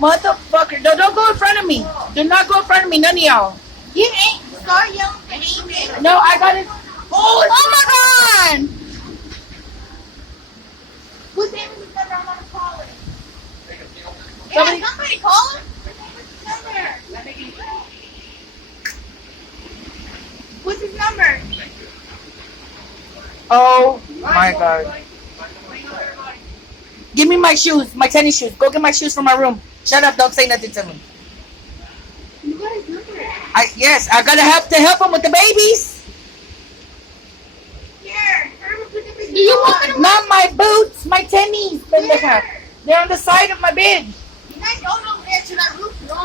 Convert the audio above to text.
motherfucker. No, don't go in front of me. Do not go in front of me, none of y'all. You ain't start yelling for aiming. No, I got it. Oh my god! Whose name is this number? I'm gonna call it. Somebody call him? What's his number? Oh my god. Give me my shoes, my tennis shoes. Go get my shoes from my room. Shut up, don't say nothing to me. You got his number. Yes, I gotta have to help him with the babies. Here, do you want me to Not my boots, my tennies. They're on the side of my bed. You guys don't know where to that room.